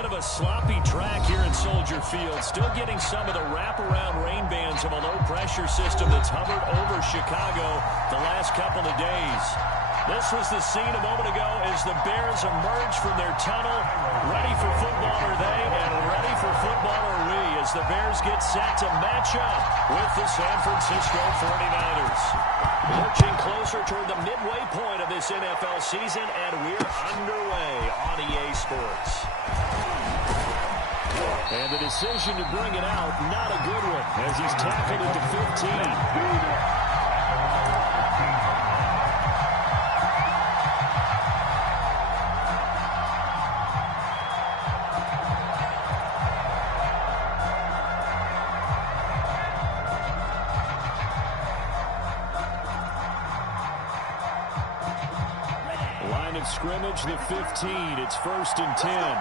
bit of a sloppy track here at Soldier Field. Still getting some of the wraparound rain bands of a low-pressure system that's hovered over Chicago the last couple of days. This was the scene a moment ago as the Bears emerge from their tunnel. Ready for football are they, and ready for football are we, as the Bears get set to match up with the San Francisco 49ers. Lurching closer toward the midway point of this NFL season, and we're underway on EA Sports. And the decision to bring it out, not a good one, as he's tackled at the 15. Line of scrimmage, the 15. It's 1st and 10.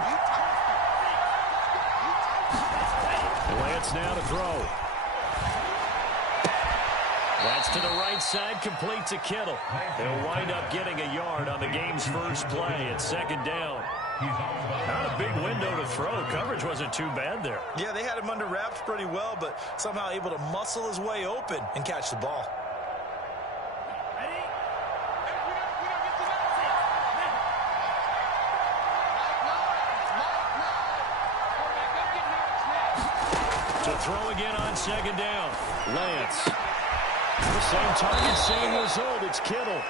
Lance now to throw. That's to the right side, complete to Kittle. He'll wind up getting a yard on the game's first play at 2nd down. Not a big window to throw. Coverage wasn't too bad there. Yeah, they had him under wraps pretty well, but somehow able to muscle his way open and catch the ball. To throw again on 2nd down. Lance. The same target, same result. It's Kittle.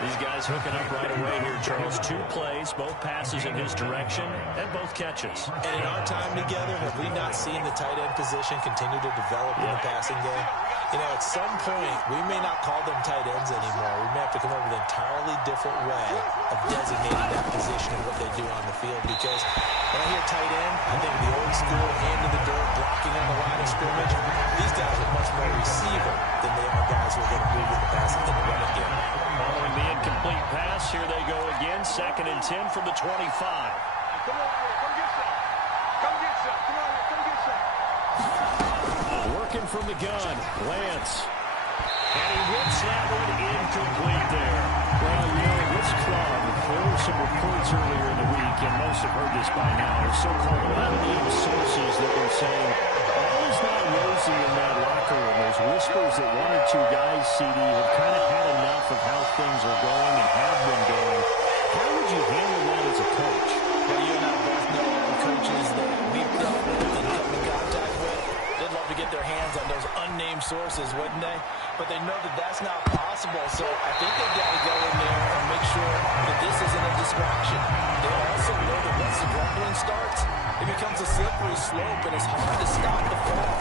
These guys hooking up right away here, Charles. 2 plays, both passes in his direction, and both catches. And in our time together, have we not seen the tight end position continue to develop in the passing game? You know, at some point, we may not call them tight ends anymore. We may have to come up with an entirely different way of designating that position and what they do on the field. Because when I hear tight end, I think the old school, hand in the dirt, blocking on the line of scrimmage. These guys are much more receiver than they are guys who are going to move in the passing in the running game. Following the incomplete pass, here they go again. 2nd and 10 from the 25. Come on, come get some. Come get some. Come on, come get some. Working from the gun, Lance. And he whips that one incomplete there. Well, you know, this club, there were some reports earlier in the week, and most have heard this by now, so-called anonymous sources that were saying, all is not rosy in that locker room. There's whispers that 1 or 2 guys, CD, have kind of had enough of how things are going and have been going. How would you handle that as a coach? Well, you and I both know coaches that we've dealt with and come in contact with. They'd love to get their hands on those unnamed sources, wouldn't they? But they know that that's not possible, so I think they've got to go in there and make sure that this isn't a distraction. They also know that once the grumbling starts, it becomes a slippery slope, and it's hard to stop the fall.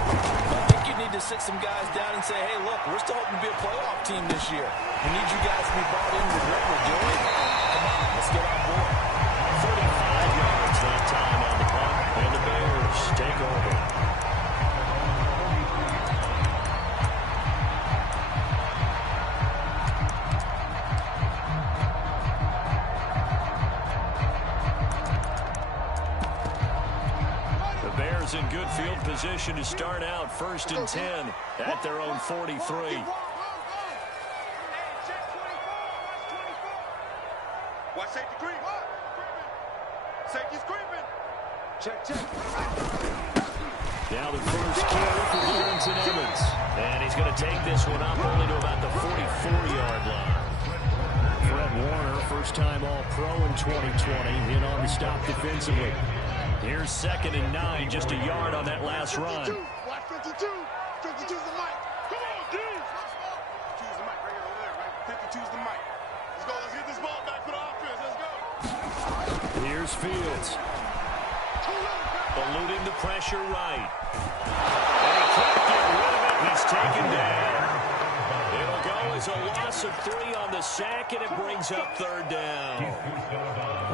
I think you need to sit some guys down and say, hey, look, we're still hoping to be a playoff team this year. We need you guys to be bought into what we're doing. Come on, let's get on board. 35 yards that time on the punt, and the Bears take over. In good field position to start out. 1st and 10 at their own 43. Watch safety creep. Safety's creeping. Check. Now the first carry for Darrington Evans. And he's going to take this one up only to about the 44-yard line. Fred Warner, first-time All-Pro in 2020, in on the stop defensively. Here's 2nd and 9, just a yard on that last run. Watch 52. 52's the mic. Come on, D. 52's the mic right here over there, right? 52's the mic. Let's go. Let's get this ball back for the offense. Let's go. Here's Fields. Eluding the pressure right. And he can't get rid of it. He's taken down. It'll go as a loss of 3 on the sack, and it brings up 3rd down.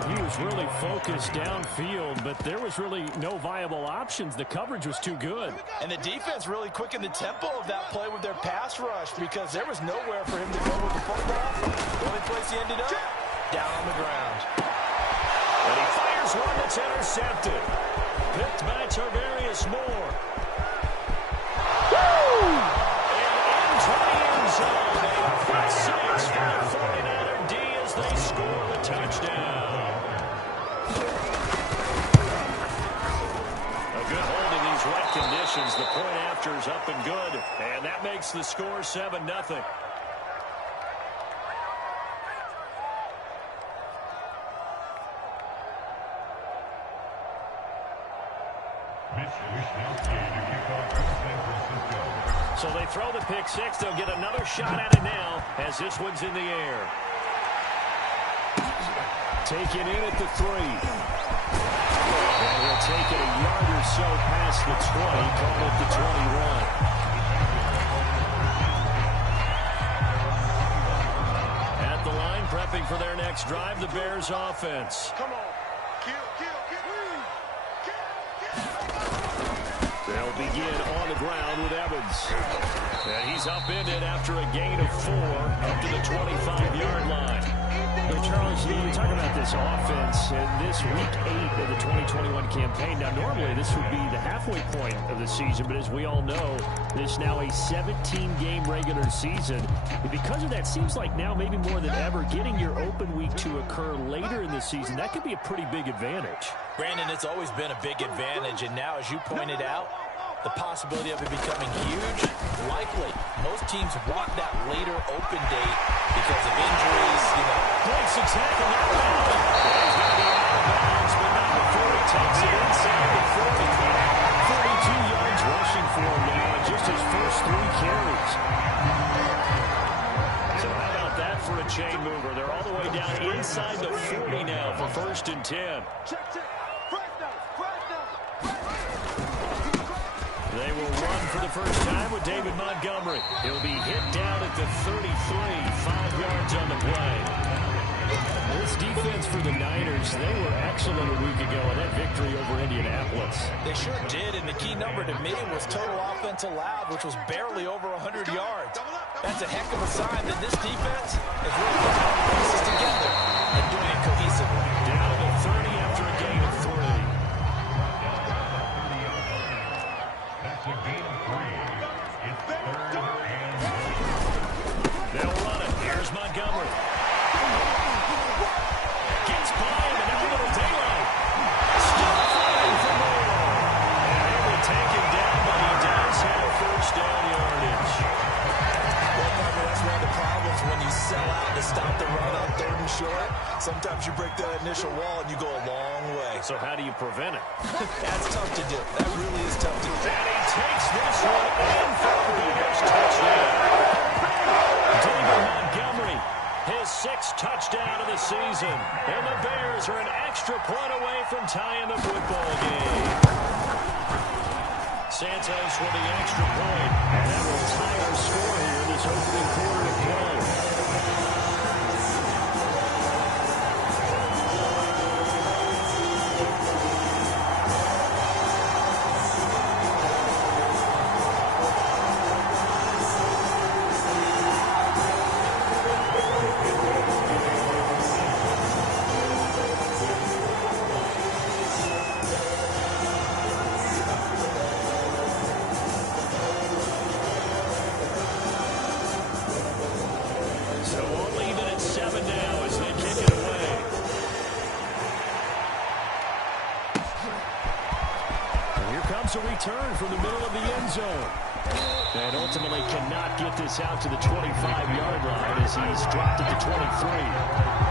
He was really focused downfield, but there was really no viable options. The coverage was too good. And the defense really quickened the tempo of that play with their pass rush because there was nowhere for him to go with the football. The only place he ended up, down on the ground. And he fires one that's intercepted. Picked by Tarvarius Moore. And into the end zone. A quick 6 for the 49er D as they score the touchdown. possessions. The point after is up and good. And that makes the score 7-0. So they throw the pick six. They'll get another shot at it now as this one's in the air. Taken in at the 3. And he'll take it a yard or so past the 20, call it the 21. At the line, prepping for their next drive, the Bears offense. Come on. Kill. They'll begin on the ground with Evans. And he's upended after a gain of 4 up to the 25-yard line. But Charles, you talk about this offense and this week 8 of the 2021 campaign. Now, normally this would be the halfway point of the season, but as we all know, there's now a 17-game regular season. And because of that, seems like now maybe more than ever, getting your open week to occur later in the season, that could be a pretty big advantage. Brandon, it's always been a big advantage, and now, as you pointed out, the possibility of it becoming huge, likely. Most teams want that later open date because of injuries, Breaks the tackle now. He's going to be out of bounds, but not before he takes it inside the 40. 42 yards rushing for him now in just his first 3 carries. So how about that for a chain mover? They're all the way down inside the 40 now for 1st and 10. Check. They will run for the first time with David Montgomery. He'll be hit down at the 33, 5 yards on the play. This defense for the Niners, they were excellent a week ago in that victory over Indianapolis. They sure did, and the key number to me was total offense allowed, which was barely over 100 yards. That's a heck of a sign that this defense is really putting all the pieces together and doing it cohesively. Down to 30 after a gain of 3. They'll run it. Here's Montgomery. Gets by him and every little daylight. Still fighting for more. And they will take him down, but he does have first down yardage. Well, Parker, that's one of the problems when you sell out to stop the run on 3rd and short. Sometimes you break that initial wall and you go a long way. So how do you prevent it? That's tough to do. That really is tough to do. And he takes this one in for a Bears touchdown. David Montgomery, his 6th touchdown of the season. And the Bears are an extra point away from tying the football game. Santos with the extra point. And that will tie our score here in this opening quarter of play. A return from the middle of the end zone. And ultimately cannot get this out to the 25-yard line as he's dropped at the 23.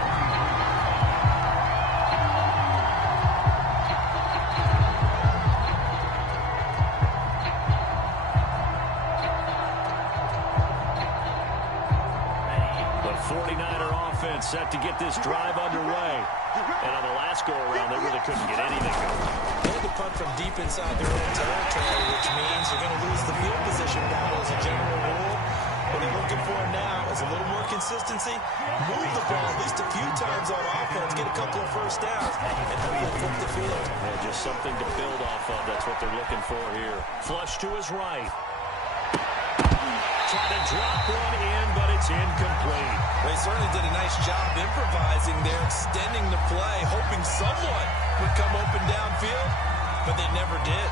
Set to get this drive underway. And on the last go-around, they really couldn't get anything going. They had to punt from deep inside their own territory, which means you're going to lose the field position battle as a general rule. What they're looking for now is a little more consistency, move the ball at least a few times on offense, get a couple of first downs, and hopefully flip the field. Yeah, just something to build off of. That's what they're looking for here. Flush to his right. Trying to drop one in, but it's incomplete. They certainly did a nice job improvising there, extending the play, hoping someone would come open downfield, but they never did.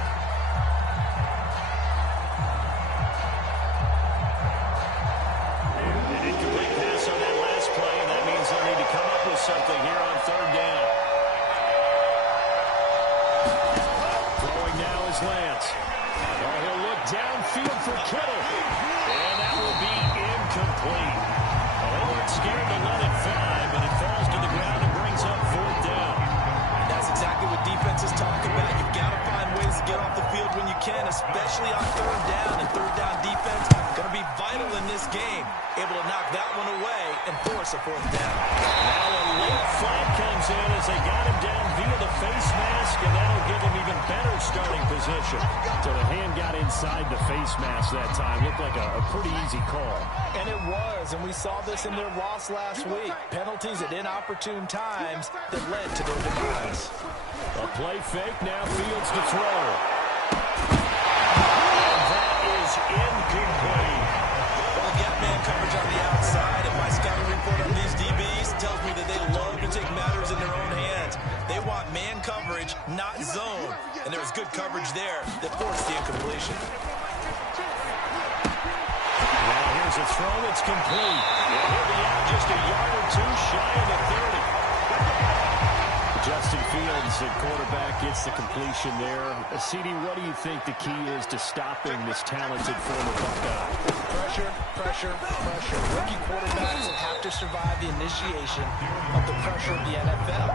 An incomplete pass on that last play, and that means they'll need to come up with something here on 3rd down. Throwing now is Lance. Oh, he'll able to knock that one away and force a fourth down. Now a late flag comes in as they got him down via the face mask, and that'll give him even better starting position. So the hand got inside the face mask that time. Looked like a pretty easy call. And it was, and we saw this in their loss last week. Penalties at inopportune times that led to their demise. A play fake, now Fields to throw. And that is incomplete. Well, get man coverage on the outside, and my scouting report on these DBs tells me that they love to take matters in their own hands. They want man coverage, not zone. And there was good coverage there that forced the incompletion. Now here's a throw that's complete. And he'll be out just a yard or two shy of the 30. Justin Fields at quarterback gets the completion there. CD, what do you think the key is to stopping this talented former Buckeye? Pressure, pressure, pressure. Rookie quarterbacks have to survive the initiation of the pressure of the NFL.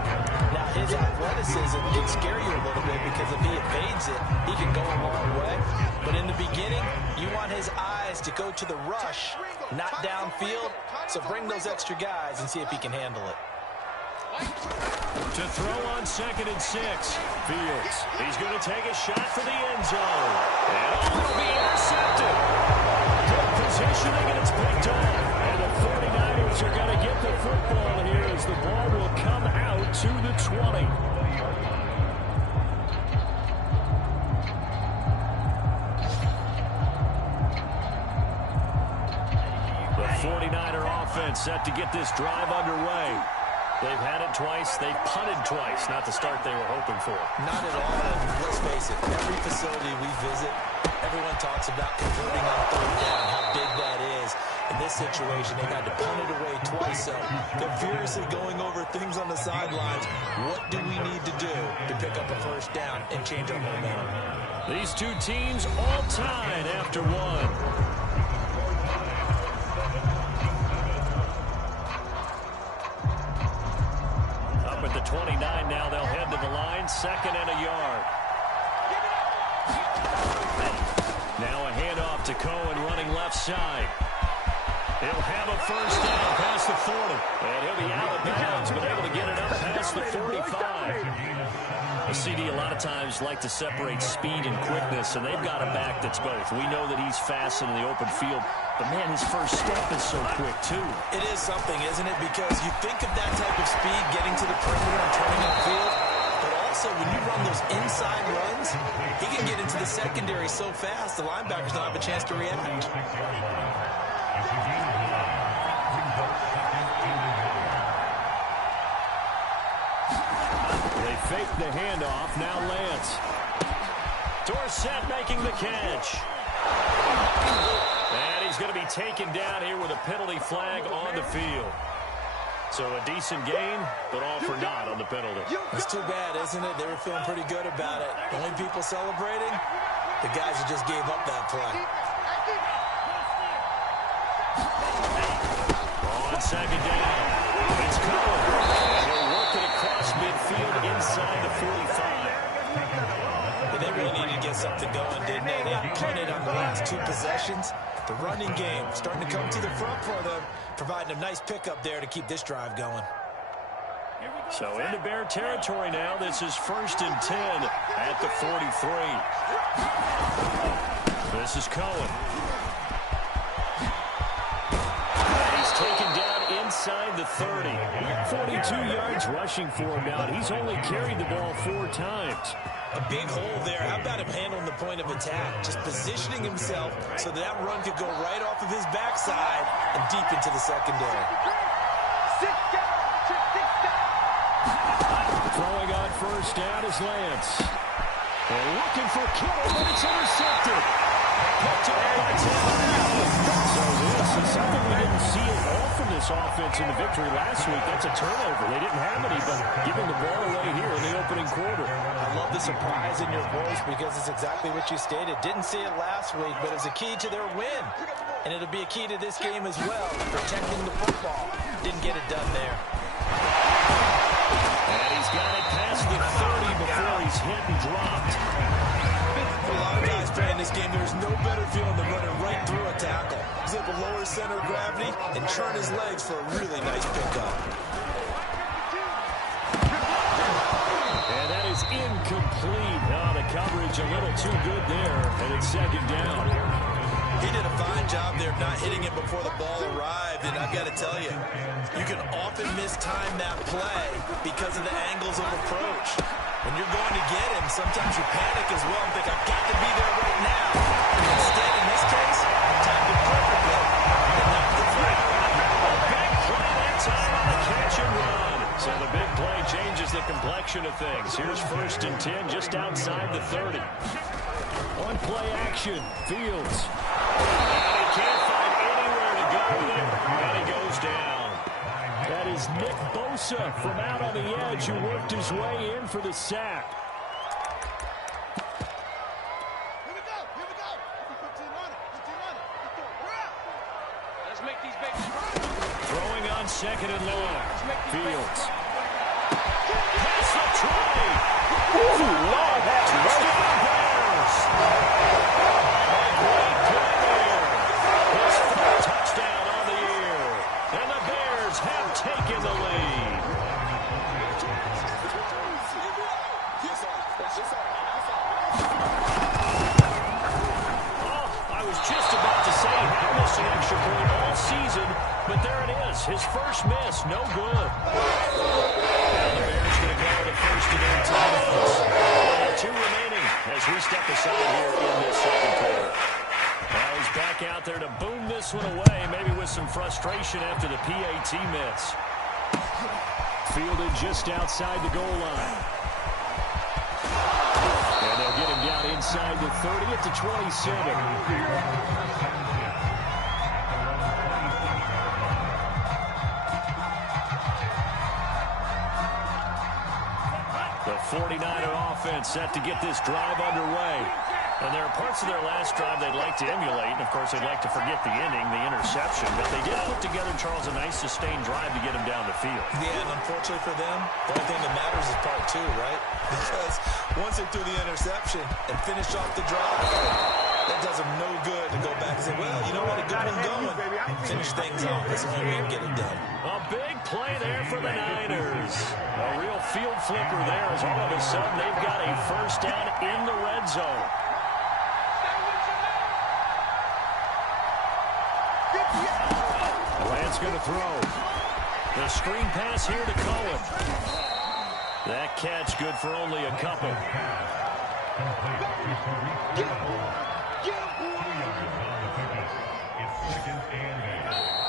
Now, his athleticism can scare you a little bit because if he evades it, he can go a long way. But in the beginning, you want his eyes to go to the rush, not downfield. So bring those extra guys and see if he can handle it. To throw on 2nd and 6. Fields. He's going to take a shot for the end zone. And it'll be intercepted. Good positioning, and it's picked off. And the 49ers are going to get the football here as the ball will come out to the 20. The 49er offense set to get this drive underway. They've had it twice. They've punted twice. Not the start they were hoping for. Not at all. And let's face it, every facility we visit, everyone talks about converting on 3rd down, how big that is. In this situation, they've had to punt it away twice. So they're furiously going over things on the sidelines. What do we need to do to pick up a 1st down and change our momentum? These two teams all tied after one. At the 29 now, they'll head to the line, 2nd and a yard. Now a handoff to Cohen running left side. He'll have a 1st down past the 40. And he'll be out of bounds, but able to get it up past the 45. The CD a lot of times like to separate speed and quickness, and they've got a back that's both. We know that he's fast in the open field, but man, his first step is so quick too. It is something, isn't it? Because you think of that type of speed getting to the perimeter and turning upfield, but also when you run those inside runs, he can get into the secondary so fast the linebackers don't have a chance to react. They fake the handoff. Now Lance. Dorsett making the catch. And he's going to be taken down here with a penalty flag on the field. So a decent gain, but all for naught on the penalty. It's too bad, isn't it? They were feeling pretty good about it. The only people celebrating, the guys who just gave up that play. On 2nd down, it's Cohen. They'll work it across midfield inside the 45. They really needed to get something going, didn't they? They punted on the last 2 possessions. The running game starting to come to the front for them, providing a nice pickup there to keep this drive going. So into Bear territory now. This is 1st and 10 at the 43. This is Cohen. And he's taken down inside the 30. 42 yards rushing for him now. He's only carried the ball 4 times. A big hole there. How about him handling the point of attack? Just positioning himself so that run could go right off of his backside and deep into the secondary. Throwing on 1st down is Lance. They're looking for Kittle, but it's intercepted. Picked up by So this is something we didn't see at all from this offense in the victory last week. That's a turnover. They didn't have any, but giving the ball away here in the opening quarter. I love the surprise in your voice because it's exactly what you stated. Didn't see it last week, but it's a key to their win. And it'll be a key to this game as well, protecting the football. Didn't get it done there. And he's got it past the 30 before he's hit and dropped. A lot of guys playing this game, there's no better feeling than running right through a tackle. He's able a lower center of gravity and churn his legs for a really nice pickup. And that is incomplete. Oh, the coverage a little too good there, and it's second down. He did a fine job there of not hitting it before the ball arrived, and I've got to tell you, you can often mistime that play because of the angles of approach. When you're going to get him, sometimes you panic as well and think, I've got to be there right now. And instead, in this case, timed it perfectly and knocked it free. A big play that time on the catch and run. So the big play changes the complexion of things. Here's 1st and 10 just outside the 30. On play action, Fields. And he can't find anywhere to go there. And he goes down. That is Nick Bosa from out on the edge who worked his way in for the sack. Here we go. Here we go. Put team on it. Put team on it. Let's make these babies run. Throwing on 2nd and long. Fields. Pass the tray. Lord have Touchdown Bears. A great play there. His 4th touchdown on the year. And the Bears have taken the lead. Oh, I was just about to say he had missed an extra point all season, but there it is. His first miss, no good. Now the Bears going to call it a 1st and 10 timeouts. 2 remaining as we step aside here in this second quarter. Now he's back out there to boom this one away, maybe with some frustration after the PAT miss. Fielded just outside the goal line. And they'll get him down inside the 30 at the 27. The 49er offense set to get this drive underway. And there are parts of their last drive they'd like to emulate. And, of course, they'd like to forget the ending, the interception. But they did put together, Charles, a nice sustained drive to get him down the field. Yeah, and unfortunately for them, the only thing that matters is part 2, right? Because once they threw the interception and finished off the drive, that does them no good to go back and say, well, you know what, a good one going. Finish things off. This is when we can get it done. A big play there for the Niners. A real field flipper there as all of a sudden they've got a 1st down in the red zone. Lance going to throw. The screen pass here to Cohen. That catch good for only a couple.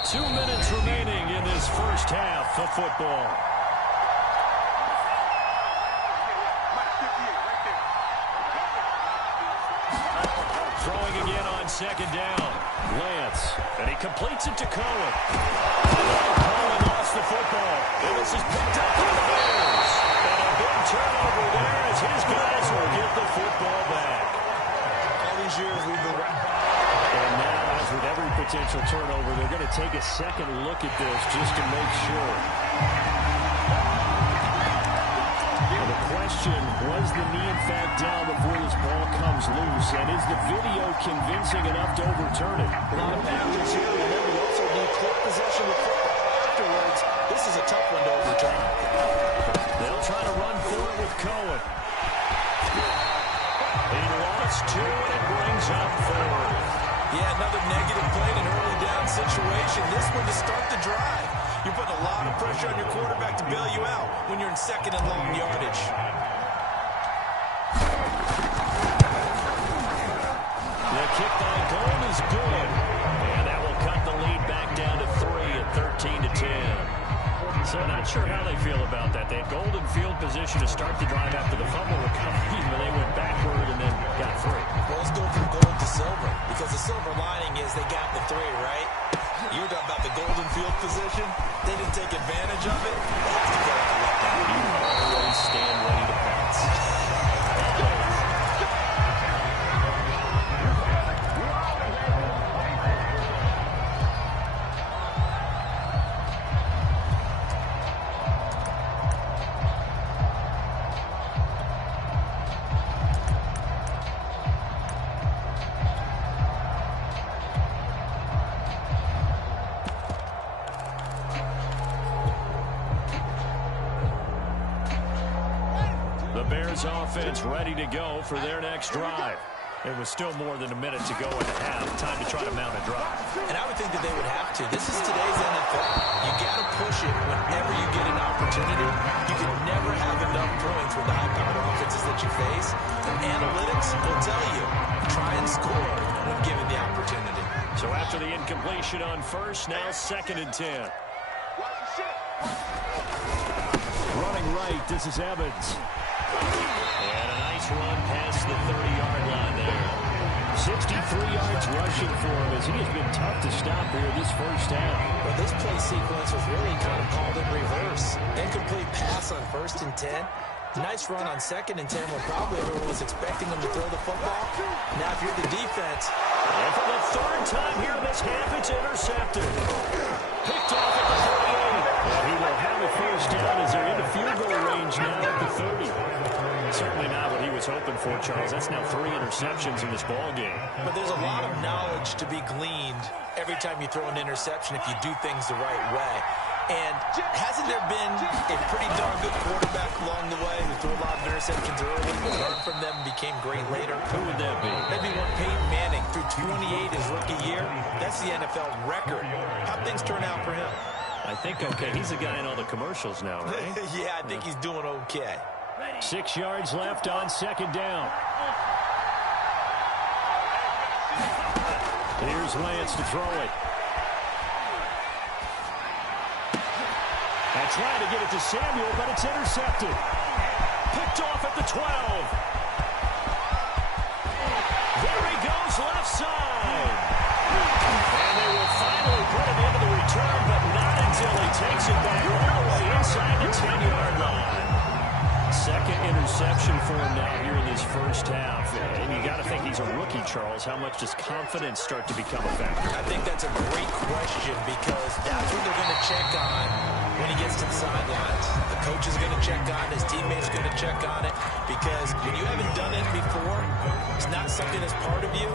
2 minutes remaining in this first half of football. Throwing again on 2nd down. Lance, and he completes it to Cohen. Cohen lost the football. And this is picked up by the Bears. And a big turnover there as his guys will get the football back. All these years we've been right. And now, as with every potential turnover, they're going to take a second look at this just to make sure. And the question, was the knee in fact down before this ball comes loose? And is the video convincing enough to overturn it? A lot of factors here. Remember, you also need quick possession of football afterwards. This is a tough one to overturn. They'll try to run for it with Cohen. He lost 2, and it brings up 4. Yeah, another negative play in an early down situation. This one to start the drive. You're putting a lot of pressure on your quarterback to bail you out when you're in 2nd and long yardage. The kick by Gold is good. And that will cut the lead back down to 3 at 13-10. So not sure how they feel about that. They had Gold in field position to start the drive after the fumble recovery, but they went backward and then got 3. Well, let's go from gold to silver, because the silver lining is they got the 3, right? You were talking about the golden field position. They didn't take advantage of it. They have to go like a letdown. You always stand ready to pounce. Bears offense ready to go for their next drive. It was still more than a minute to go in the half. Time to try to mount a drive. And I would think that they would have to. This is today's NFL. You got to push it whenever you get an opportunity. You can never have enough points with the high-powered offenses that you face. Analytics will tell you, try and score when given the opportunity. So after the incompletion on first, now 2nd and 10. Running right, this is Evans. And a nice run past the 30-yard line there. 63 yards rushing for him as he has been tough to stop here this first half. But this play sequence was really kind of called in reverse. Incomplete pass on 1st and 10. Nice run on 2nd and 10 when probably everyone was expecting him to throw the football. Now if you're the defense. And for the 3rd time here in this half, it's intercepted. Picked off at the 38. And he will have a first down as they're into field goal range now at the 30. Certainly not what he was hoping for, Charles. That's now 3 interceptions in this ball game. But there's a lot of knowledge to be gleaned every time you throw an interception if you do things the right way. And hasn't there been a pretty darn good quarterback along the way who threw a lot of interceptions early, learned from them, became great later? Who would that be? Maybe one Peyton Manning threw 28 his rookie year. That's the NFL record. How'd things turn out for him? I think, okay, he's the guy in all the commercials now, right? Yeah, I think he's doing okay. 6 yards left on 2nd down. Here's Lance to throw it. And trying to get it to Samuel, but it's intercepted. Picked off at the 12. There he goes, left side. And they will finally put him into the return, but not until he takes it back all the way inside the 10-yard line. 2nd interception for him now here in this first half. And you got to think he's a rookie, Charles. How much does confidence start to become a factor? I think that's a great question because that's what they're going to check on when he gets to the sidelines. The coach is going to check on it. His teammates are going to check on it because when you haven't done it before, it's not something that's part of you.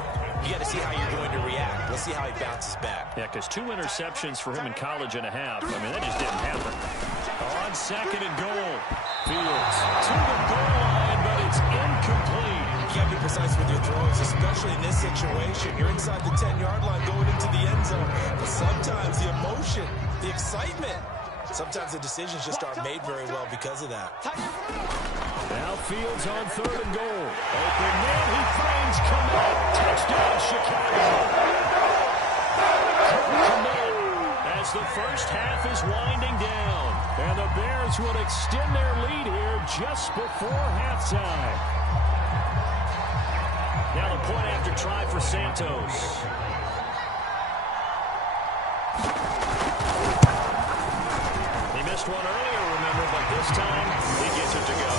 You got to see how you're going to react. Let's see how he bounces back. Yeah, because 2 interceptions for him in college and a half. I mean, that just didn't happen. On 2nd and goal. Fields to the goal line, but it's incomplete. You got to be precise with your throws, especially in this situation. You're inside the 10-yard line going into the end zone. But sometimes the emotion, the excitement, sometimes the decisions just aren't made very well because of that. Now Fields on 3rd and goal. Open man, he finds Kmet. Touchdown, Chicago. Kmet, as the first half is winding down. And the Bears will extend their lead here just before halftime. Now the point after try for Santos. He missed one earlier, remember, but this time he gets it to go.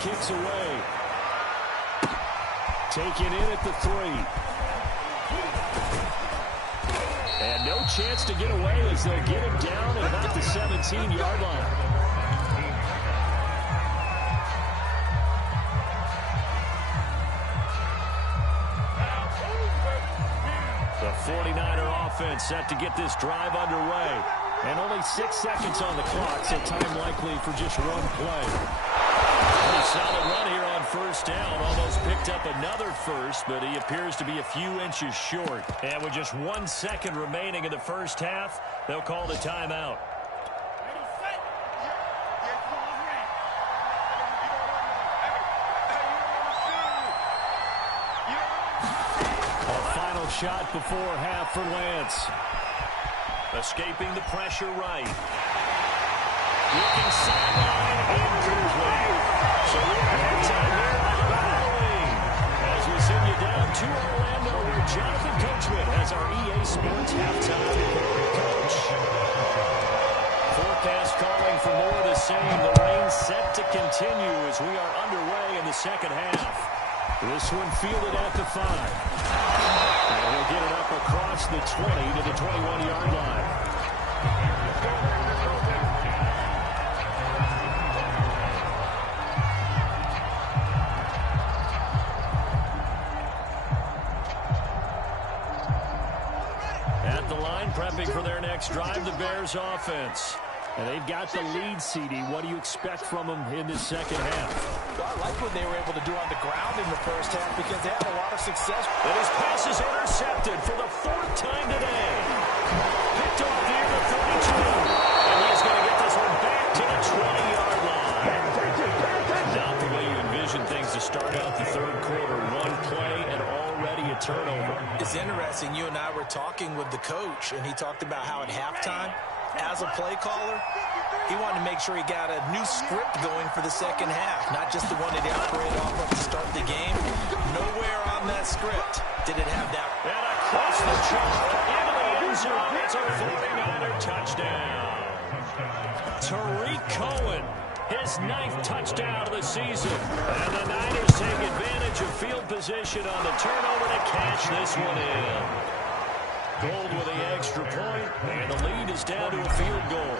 Kicks away. Taken in at the 3. And no chance to get away as they'll get him down at about the 17-yard line. The 49er offense set to get this drive underway. And only 6 seconds on the clock, so time likely for just one play. Pretty solid run here on first down. Almost picked up another first, but he appears to be a few inches short. And with just 1 second remaining in the first half, they'll call the timeout. A final shot before half for Lance. Escaping the pressure right. Looking sideline, incomplete. So we have halftime here on Halloween. As we send you down to Orlando, where Jonathan Coachman has our EA Sports halftime. Coach. 4th Broadcast calling for more of the same. The rain set to continue as we are underway in the second half. This one fielded at the 5. And he'll get it up across the 20 to the 21-yard line. At the line, prepping for their next drive, the Bears offense. And they've got the lead, CD. What do you expect from them in this second half? Well, I like what they were able to do on the ground in the first half because they had a lot of success. And his pass is intercepted for the 4th time today. Picked off near the 32. And he's going to get this one back to the 20-yard line. Not the way you envision things to start out the third quarter. One play and already a turnover. It's interesting. You and I were talking with the coach, and he talked about how at halftime, as a play caller, he wanted to make sure he got a new script going for the second half, not just the one that he operated off of to start the game. Nowhere on that script did it have that. And across the chalk, into the end zone, it's a 49er touchdown. Tariq Cohen, his 9th touchdown of the season. And the Niners take advantage of field position on the turnover to cash this one in. Gold with the extra point, and the lead is down to a field goal.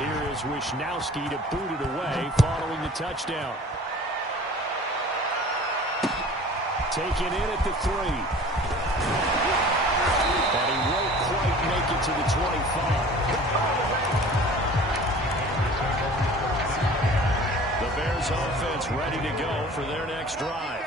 Here is Wishnowski to boot it away following the touchdown. Taken in at the 3. And he won't quite make it to the 25. The Bears offense ready to go for their next drive.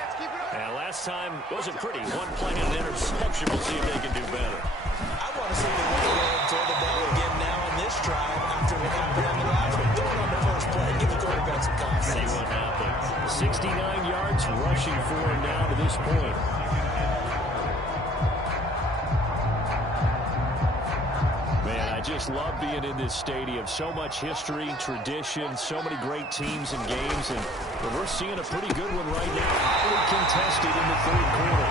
And last time wasn't pretty. One play and an interception. We'll see if they can do better. I want to see them go ahead and throw the ball again now on this drive after what happened on the last one. Throw it on the first play. Give the quarterback some confidence. See what happens. 69 yards rushing for him now to this point. Man, I just love being in this stadium. So much history, tradition, so many great teams and games, and we're seeing a pretty good one right now. Highly contested in the third quarter.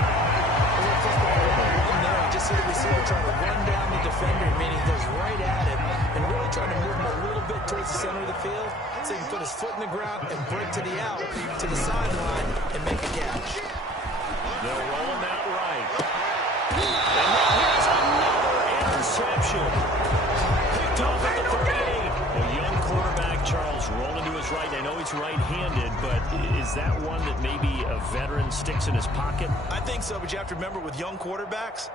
Just see the receiver trying to run down the defender, meaning he goes right at him and really trying to move him a little bit towards the center of the field so he can put his foot in the ground and break to the out, to the sideline, and make a catch. They're rolling that right. And now here's another interception. Picked off at the 38. A young quarterback, Charles, rolling to his right. I know he's right-handed, but is that one that maybe a veteran sticks in his pocket? I think so, but you have to remember with young quarterbacks,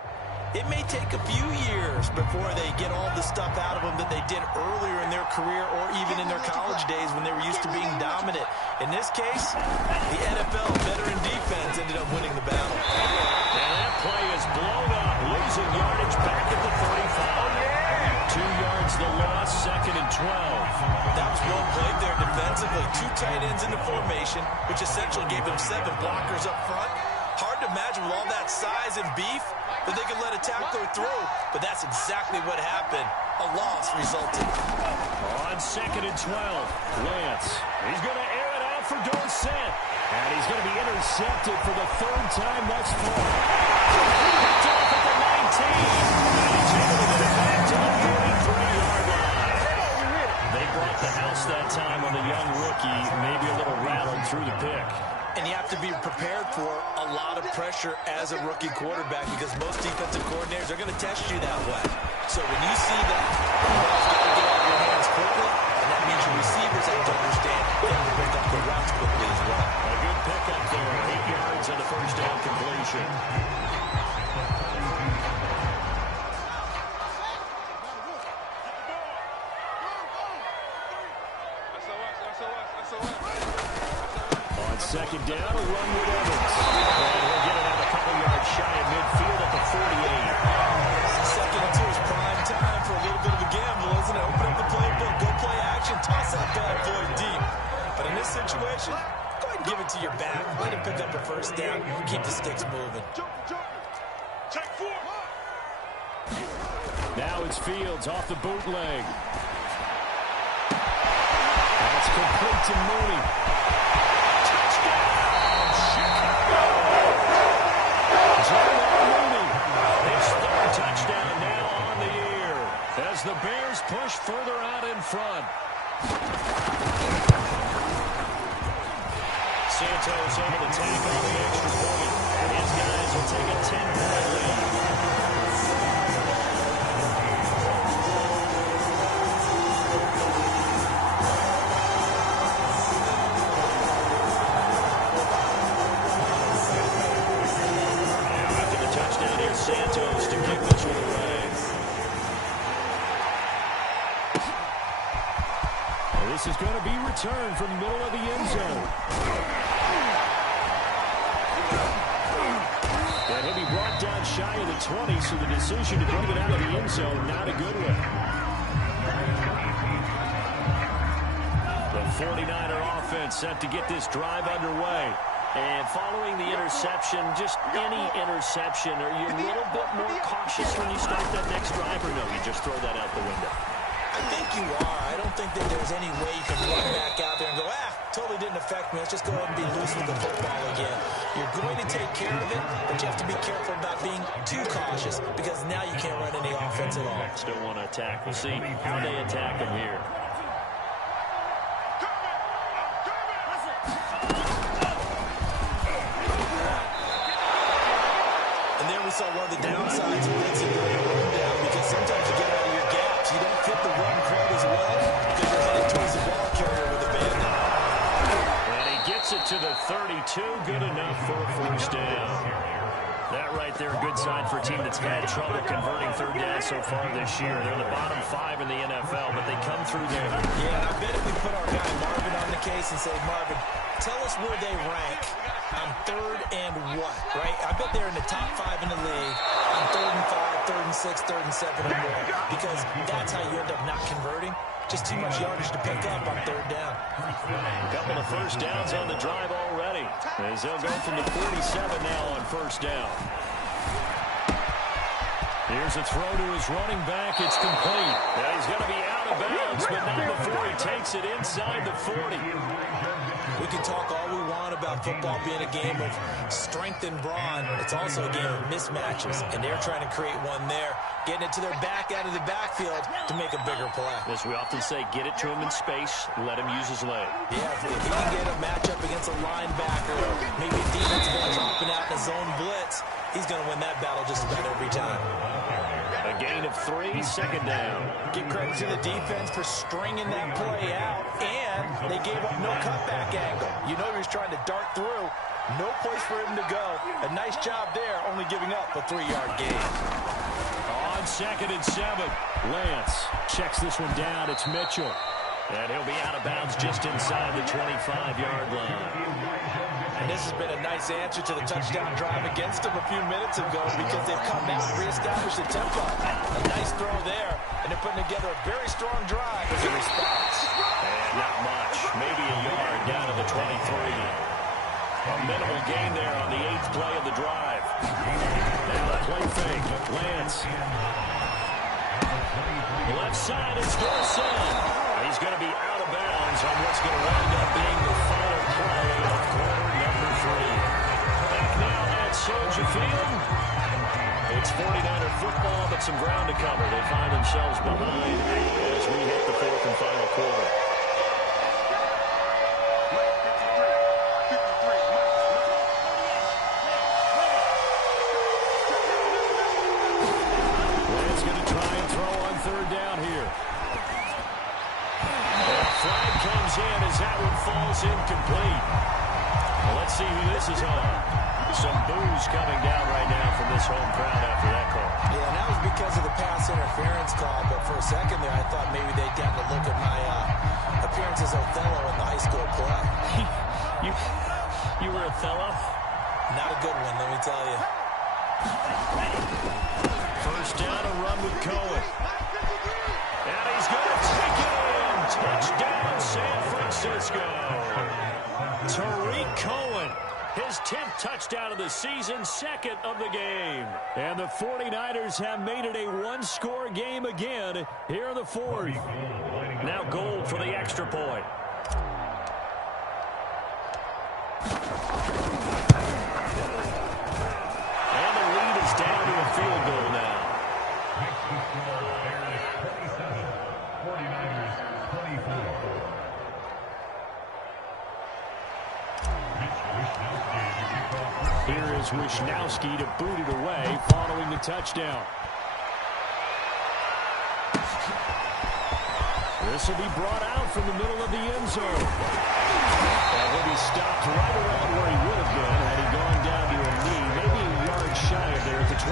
it may take a few years before they get all the stuff out of them that they did earlier in their career or even in their college days when they were used to being dominant. In this case, the NFL veteran defense ended up winning the battle. And that play is blown up, losing yardage back at the 35. 2 yards the loss, 2nd and 12. That was well played there defensively. 2 tight ends in the formation, which essentially gave them 7 blockers up front. Hard to imagine with all that size and beef that they could let a tackler through, but that's exactly what happened. A loss resulted. On 2nd and 12, Lance. He's going to air it out for Dorsett. And he's going to be intercepted for the 3rd time thus far. Picked off at the 19. And he's able to get it back to the 43-yard line. They brought the house that time on the young rookie, maybe a little rattled through the pick. And you have to be prepared for a lot of pressure as a rookie quarterback because most defensive coordinators are going to test you that way. So when you see that, the ball's got to get out of your hands quickly, and that means your receivers have to understand they have to break up the routes quickly as well. A good pickup there, 8 yards on the first down completion. On 2nd down, a run with Evans. And he'll get it out a couple yards shy of midfield at the 48. 2nd and 2 is prime time for a little bit of a gamble, isn't it? Open up the playbook, go play action, toss that bad boy deep. But in this situation, go ahead and give it to your back. Let him pick up a first down. Keep the sticks moving. Now it's Fields off the bootleg. That's complete to Mooney. Touchdown, Chicago! Mooney, his 3rd touchdown now on the year. And As the Bears push further out in front. Santos able to take on the extra point. His guys will take a 10-point lead. After the touchdown, here's Santos to kick this one away. This is going to be returned from the middle of the end zone. And he'll be brought down shy of the 20, so the decision to bring it out of the end zone, not a good one. The 49er offense set to get this drive underway. And following the interception, just any interception, are you a little bit more cautious when you start that next drive, or no, you just throw that out the window? I think you are. I don't think that there's any way you can run back out there and go, totally didn't affect me. Let's just go ahead and be loose with the football again. You're going to take care of it, but you have to be careful about being too cautious because now you can't run any offense at all. Still want to attack. We'll see how they attack him here. And there we saw one of the downsides of blitzing during a rundown because sometimes you get out of your gaps. You don't fit the run quite as well because you're headed towards the ball carrier with a band. And he gets it to the 32. Good enough for a first down. That right there, a good sign for a team that's had trouble converting third down so far this year. They're in the bottom 5 in the NFL, but they come through there. Yeah, and I bet if we put our guy Marvin on the case and say, Marvin, tell us where they rank on third and what, right? I bet they're in the top 5 in the league on third and 5, third and 6, third and 7 or more because that's how you end up not converting. Just too much yardage to pick up on third down. A couple of first downs on the drive already as they'll go from the 47 now on first down. Here's a throw to his running back. It's complete. Now he's going to be out of bounds, but not before he takes it inside the 40. We can talk all we want about football being a game of strength and brawn. It's also a game of mismatches, and they're trying to create one there, getting it to their back out of the backfield to make a bigger play. As we often say, get it to him in space, let him use his leg. Yeah, if he can get a matchup against a linebacker, or maybe a defensive end dropping out in a zone blitz, he's going to win that battle just about every time. A gain of 3, second down. Give credit to the defense for stringing that play out, and they gave up no cutback angle. You know he was trying to dart through. No place for him to go. A nice job there, only giving up a 3-yard gain. On second and 7. Lance checks this one down. It's Mitchell. And he'll be out of bounds just inside the 25-yard line. And this has been a nice answer to the touchdown drive against them a few minutes ago because they've come out and reestablished the tempo. A nice throw there, and they're putting together a very strong drive as a response. And not much. Maybe a yard down to the 23. A minimal gain there on the 8th play of the drive. Now the play fake. Lance. Left side is Dorsett. He's going to be out of bounds on what's going to wind up being the final play of quarter number 3. Back now at Soldier Field. It's 49er football, but some ground to cover. They find themselves behind as we hit the 4th and final quarter. Lance going to try and throw on third down here. Flag comes in as that one falls incomplete. Well, let's see who this is on. Some boos coming down right now from this home crowd after that call. Yeah, and that was because of the pass interference call, but for a second there I thought maybe they'd gotten a look at my appearance as Othello in the high school play. You were Othello? Not a good one, let me tell you. First down, a run with Cohen. And he's going to take it in. Touchdown, San Francisco. Tariq Cohen, his 10th touchdown of the season, 2nd of the game. And the 49ers have made it a one-score game again here in the 4th. Now Gold for the extra point. And the lead is down to a field goal now. Here is Wisnowski to boot it away following the touchdown. This will be brought out from the middle of the end zone. And he'll be stopped right around where he would have been had he gone down to a knee, maybe a yard shy of there at the 24.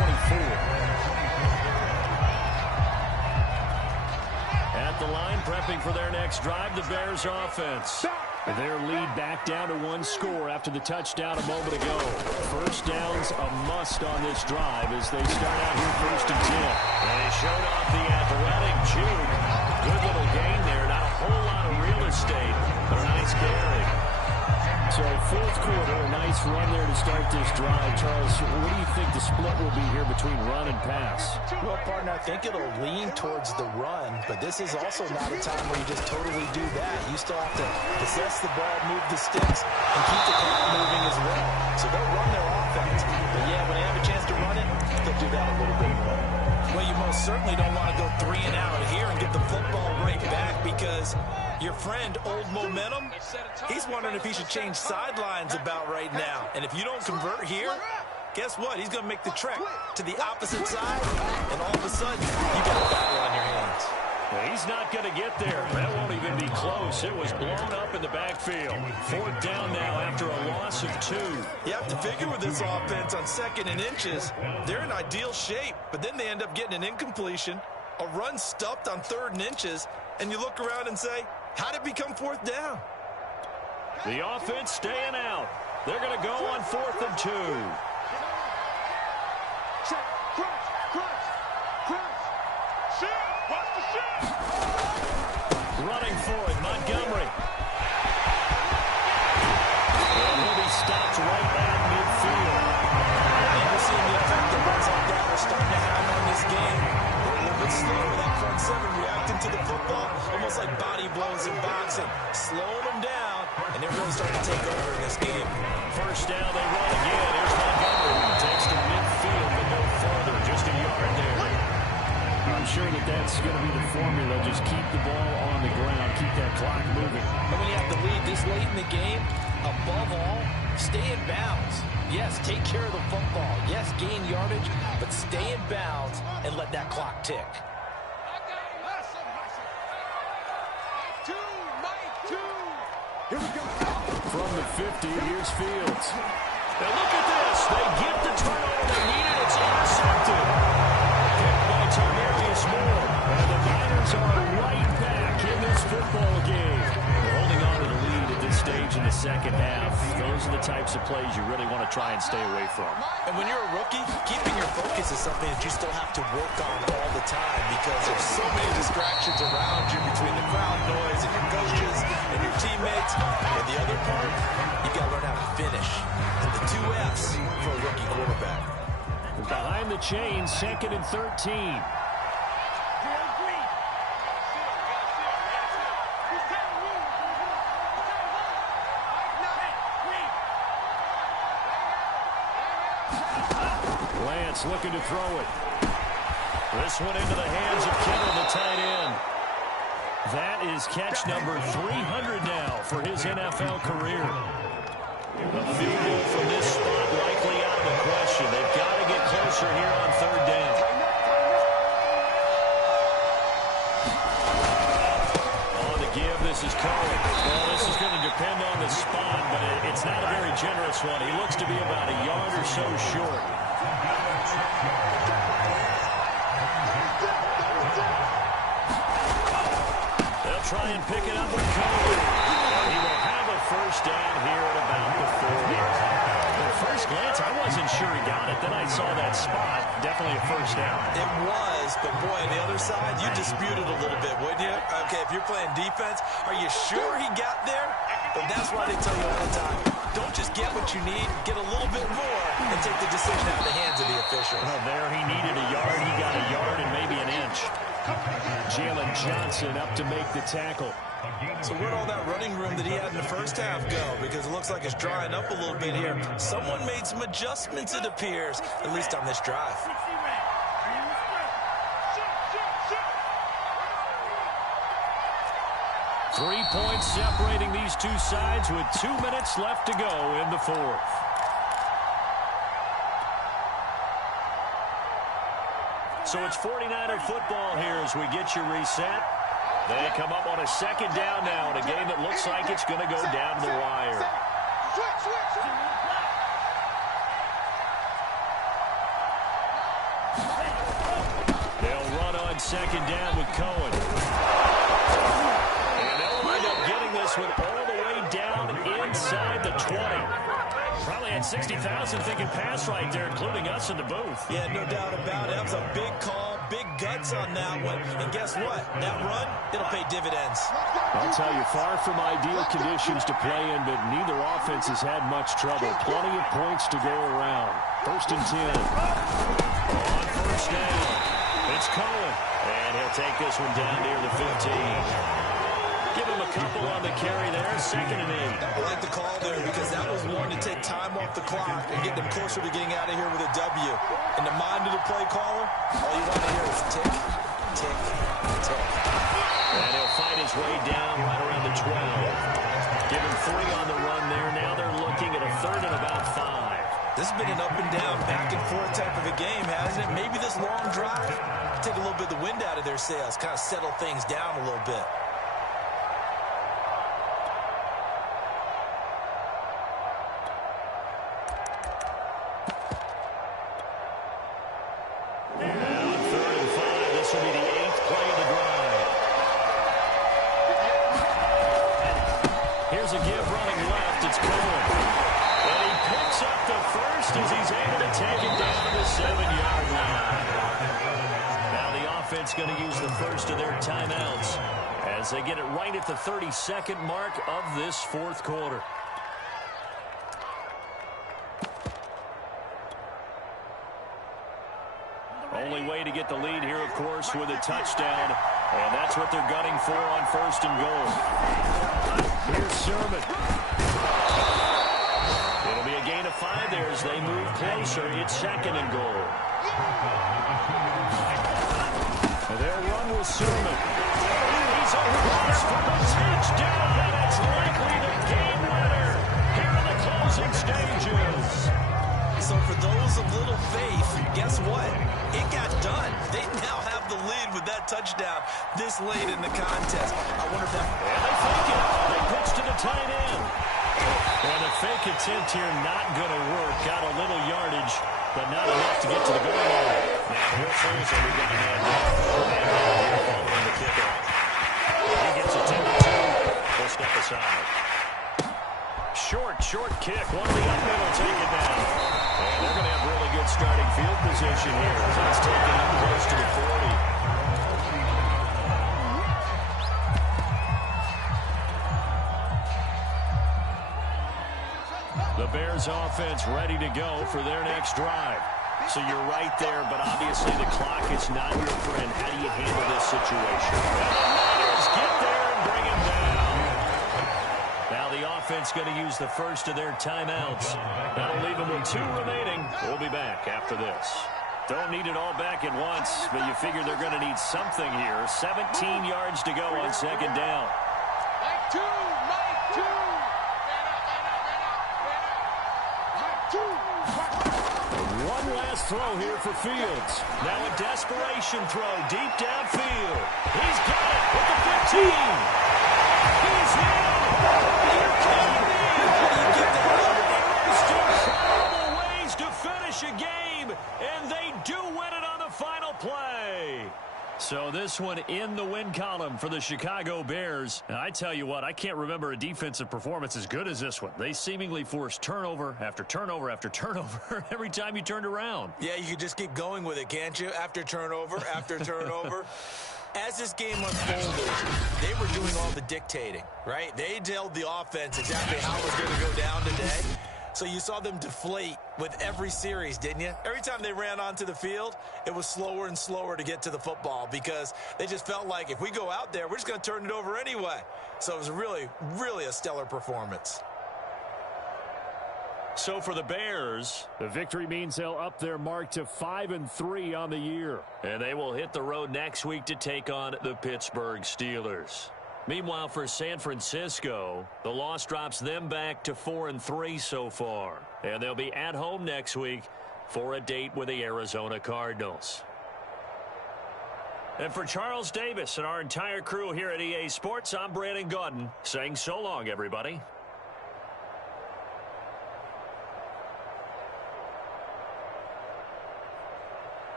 At the line, prepping for their next drive, the Bears offense. Their lead back down to one score after the touchdown a moment ago. First down's a must on this drive as they start out here 1st and 10. They showed off the athletic juke. Good little gain there. Not a whole lot of real estate, but a nice carry. So 4th quarter, a nice run there to start this drive. Charles, what do you think the split will be here between run and pass? Well, partner, I think it'll lean towards the run, but this is also not a time where you just totally do that. You still have to possess the ball, move the sticks, and keep the clock moving as well. So they'll run their offense. But, yeah, when they have a chance to run it, they'll do that a little bit more. Well, you most certainly don't want to go 3 and out here and get the football right back because your friend, Old Momentum, he's wondering if he should change sidelines about right now. And if you don't convert here, guess what? He's going to make the trek to the opposite side, and all of a sudden, you got a battle on your hands. Well, he's not going to get there. That won't even be close. It was blown up in the backfield. 4th down now after a loss of 2. You have to figure with this offense on 2nd and inches, they're in ideal shape, but then they end up getting an incompletion, a run stuffed on 3rd and inches, and you look around and say, how did it become 4th down? The offense staying out. They're going to go on 4th and 2. Check, crunch. Shift, watch the shift. Running for it, Montgomery. And he'll be stopped right at midfield. And we're seeing the effect that runs like that are starting to have on this game. They're a little bit slow with that front 7 reacting to the football, almost like body blows in boxing, slowing them down, and they're really starting to take over in this game. First down, they run again. Here's Montgomery. Takes to midfield, but no further. Just a yard there. I'm sure that's going to be the formula. Just keep the ball on the ground. Keep that clock moving. And when you have the lead this late in the game, above all, stay in bounds. Yes, take care of the football. Yes, gain yardage, but stay in bounds and let that clock tick. Here we go. From the 50, here's Fields. Now look at this. They get the turnover they needed. It's intercepted. Picked by Tarnarius Moore. And the Niners are right back in this football game. They're holding on to the lead at this stage in the second half. Those are the types of plays you really want to try and stay away from. And when you're a rookie, keeping your focus is something that you still have to work on all the time because there's so many distractions around you between the crowd noise and your coaches and your teammates. And the other part, you got to learn how to finish. And the 2 F's for a rookie quarterback. Behind the chain, 2nd and 13. Lance looking to throw it. This one into the hands of Kittle, the tight end. That is catch number 300 now for his NFL career. A field goal from this spot likely out of the question. They've got to get closer here on 3rd down. On the give, this is Cohen. Well, this is going to depend on the spot, but it's not a very generous one. He looks to be about a yard or so short. They'll try and pick it up with Cohen. He will have a first down here at about the 40. At first glance, I wasn't sure he got it. Then I saw that spot. Definitely a first down. It was, but boy, on the other side, you dispute it a little bit, wouldn't you? Okay, if you're playing defense, are you sure he got there? But that's why they tell you all the time, don't just get what you need, get a little bit more, and take the decision out of the hands of the official. Well, there he needed a yard. He got a yard and maybe an inch. Jalen Johnson up to make the tackle. So where'd all that running room that he had in the first half go? Because it looks like it's drying up a little bit here. Someone made some adjustments, it appears, at least on this drive. 3 points separating these two sides with 2 minutes left to go in the fourth. So it's 49er football here as we get you reset. They come up on a second down now in a game that looks like it's going to go down to the wire. They'll run on second down with Cohen. And they'll wind up getting this one all the way down inside the 20. Probably had 60,000 thinking pass right there, including us in the booth. Yeah, no doubt about it. That was a big call, big guts on that one. And guess what? That run, it'll pay dividends. I'll tell you, far from ideal conditions to play in, but neither offense has had much trouble. Plenty of points to go around. 1st and 10. On first down, it's Cohen. And he'll take this one down near the 15. Give him a couple on the carry there, 2nd and 8. I like the call there because that was one to take time off the clock and get them closer to getting out of here with a W. In the mind of the play caller, all you want to hear is tick, tick, tick. And he'll fight his way down right around the 12. Give him 3 on the run there. Now they're looking at a 3rd and about 5. This has been an up and down, back and forth type of a game, hasn't it? Maybe this long drive take a little bit of the wind out of their sails, kind of settle things down a little bit. Going to use the first of their timeouts as they get it right at the 32nd mark of this fourth quarter. Only way to get the lead here, of course, with a touchdown, and that's what they're gunning for on 1st and goal. Here's Sermon. It'll be a gain of 5 there as they move closer. It's 2nd and goal. They'll run with Sermon. He's across for the touchdown, and it's likely the game winner here in the closing stages. So for those of little faith, guess what? It got done. They now have the lead with that touchdown this late in the contest. I wonder if that... And they fake it. They pitch to the tight end. And a fake attempt here not going to work. Got a little yardage, but not enough to get to the goal line. Now, whistles, and we've got a hand down. Following the kickoff. He gets a 10-2. He'll step aside. Short kick. One of the up middle take it down. And they're going to have really good starting field position here. So it's taken up close to the 40. The Bears offense ready to go for their next drive. So you're right there, but obviously the clock is not your friend. How do you handle this situation? And the Niners get there and bring him down. Now the offense going to use the first of their timeouts. That'll leave them with 2 remaining. We'll be back after this. Don't need it all back at once, but you figure they're going to need something here. 17 yards to go on 2nd down. Mike 2. One last throw here for Fields. Now a desperation throw deep downfield. He's got it with the 15. He's in. You kidding me? Most incredible ways to finish a game, and they do win it on the final play. So this one in the win column for the Chicago Bears. And I tell you what, I can't remember a defensive performance as good as this one. They seemingly forced turnover after turnover after turnover every time you turned around. Yeah, you could just keep going with it, can't you? After turnover, after turnover. As this game unfolded, they were doing all the dictating, right? They told the offense exactly how it was going to go down today. So you saw them deflate with every series, didn't you? Every time they ran onto the field, it was slower and slower to get to the football because they just felt like if we go out there, we're just going to turn it over anyway. So it was really, really a stellar performance. So for the Bears, the victory means they'll up their mark to 5-3 on the year. And they will hit the road next week to take on the Pittsburgh Steelers. Meanwhile, for San Francisco, the loss drops them back to 4-3 so far. And they'll be at home next week for a date with the Arizona Cardinals. And for Charles Davis and our entire crew here at EA Sports, I'm Brandon Gaudin saying so long, everybody.